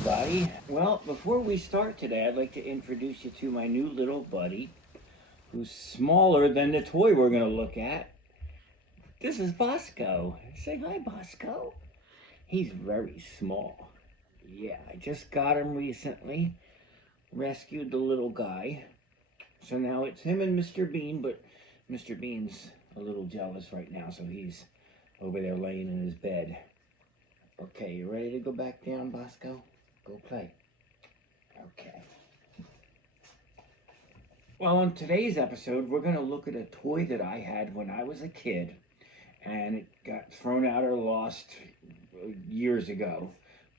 everybody. Well, before we start today, I'd like to introduce you to my new little buddy, who's smaller than the toy we're going to look at. This is Bosco. Say hi, Bosco. He's very small. Yeah, I just got him recently. Rescued the little guy. So now it's him and Mr. Bean, but Mr. Bean's a little jealous right now, so he's over there laying in his bed. Okay, you ready to go back down, Bosco? Go play. Okay. Well, on today's episode, we're going to look at a toy that I had when I was a kid, and it got thrown out or lost years ago,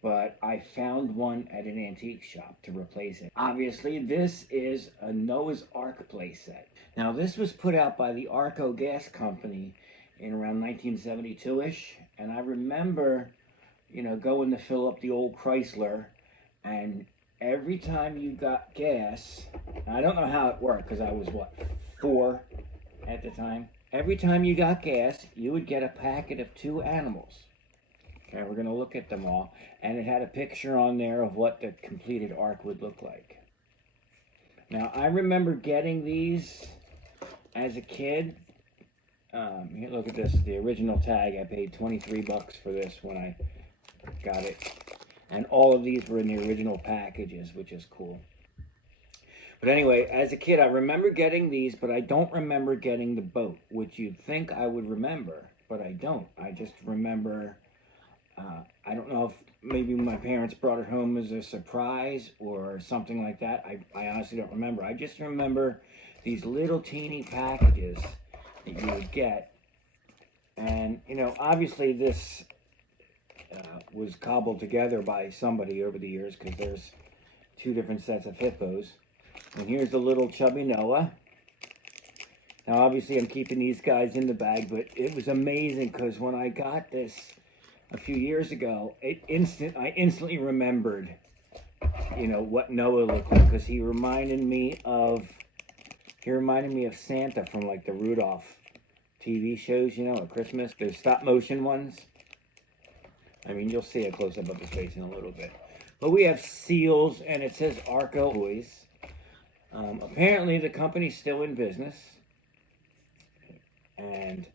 but I found one at an antique shop to replace it. Obviously, this is a Noah's Ark playset. Now, this was put out by the Arco gas company in around 1972-ish, and I remember going to fill up the old Chrysler, and every time you got gas, I don't know how it worked because I was, 4 at the time. Every time you got gas, you would get a packet of 2 animals. Okay, we're going to look at them all, and it had a picture on there of what the completed Ark would look like. Now, I remember getting these as a kid. Here, look at this, the original tag. I paid 23 bucks for this when I got it, and all of these were in the original packages, which is cool. But anyway, as a kid, I remember getting these, but I don't remember getting the boat, which you'd think I would remember, but I don't. I just remember, I don't know if maybe my parents brought it home as a surprise or something like that. I honestly don't remember. I just remember these little teeny packages that you would get, and obviously this was cobbled together by somebody over the years, because there's 2 different sets of hippos. And here's the little chubby Noah. Now obviously I'm keeping these guys in the bag, but it was amazing because when I got this a few years ago, I instantly remembered what Noah looked like, because he reminded me of Santa from like the Rudolph TV shows, at Christmas, those stop motion ones. I mean, you'll see a close-up of his face in a little bit. But we have seals, and it says Arco Toys. Apparently, the company's still in business. And,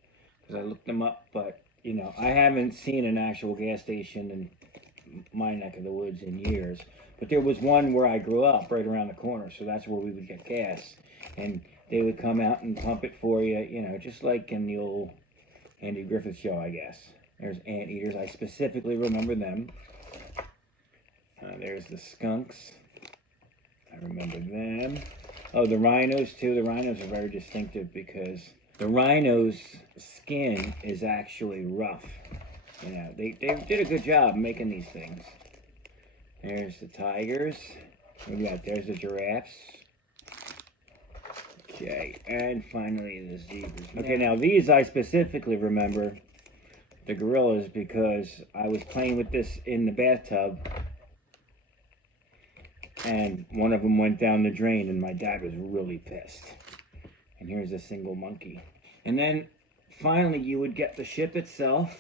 because I looked them up, but, I haven't seen an actual gas station in my neck of the woods in years. But there was one where I grew up, right around the corner, so that's where we would get gas. And they would come out and pump it for you, just like in the old Andy Griffith show, I guess. There's anteaters. I specifically remember them. There's the skunks. I remember them. Oh, the rhinos, too. The rhinos are very distinctive because the rhino's skin is actually rough. They did a good job making these things. There's the tigers. What do we got? There's the giraffes. Okay, and finally the zebras. Okay, now these I specifically remember. The gorillas, because I was playing with this in the bathtub and one of them went down the drain and my dad was really pissed. And here's a single monkey. And then finally you would get the ship itself,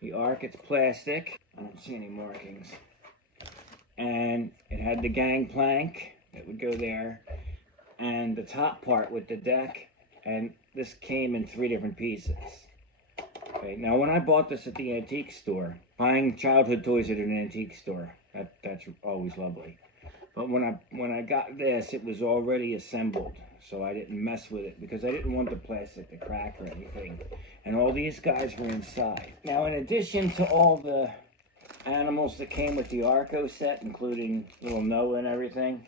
the Ark. It's plastic. I don't see any markings. And it had the gangplank that would go there, and the top part with the deck, and this came in 3 different pieces. Okay, now when I bought this at the antique store, buying childhood toys at an antique store, that's always lovely. But when I got this, it was already assembled, so I didn't mess with it because I didn't want the plastic to crack or anything. And all these guys were inside. Now, in addition to all the animals that came with the Arco set, including little Noah and everything,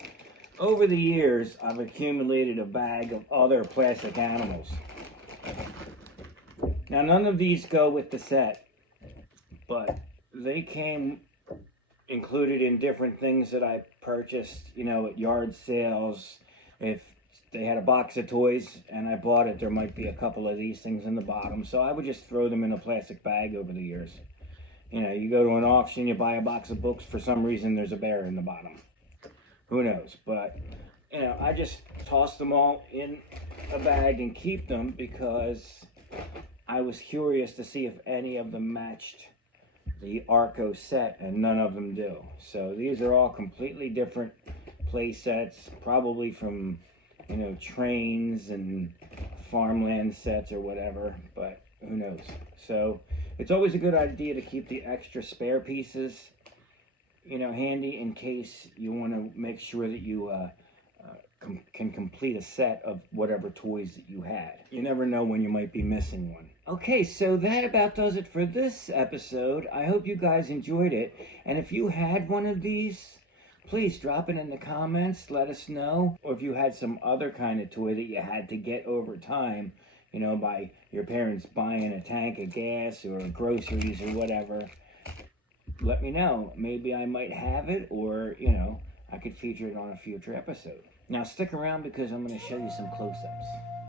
over the years, I've accumulated a bag of other plastic animals. Now, none of these go with the set, but they came included in different things that I purchased, at yard sales. If they had a box of toys and I bought it, there might be a couple of these things in the bottom. So I would just throw them in a plastic bag over the years. You go to an auction, you buy a box of books, for some reason there's a bear in the bottom. Who knows? But, I just toss them all in a bag and keep them because I was curious to see if any of them matched the Arco set, and none of them do. So these are all completely different play sets, probably from, you know, trains and farmland sets or whatever, but who knows. So it's always a good idea to keep the extra spare pieces, you know, handy in case you want to make sure that you can complete a set of whatever toys that you had. You never know when you might be missing one. Okay, so that about does it for this episode. I hope you guys enjoyed it. And if you had one of these, please drop it in the comments. Let us know. Or if you had some other kind of toy that you had to get over time, you know, by your parents buying a tank of gas or groceries or whatever, let me know. Maybe I might have it, or, you know, I could feature it on a future episode. Now stick around because I'm going to show you some close-ups.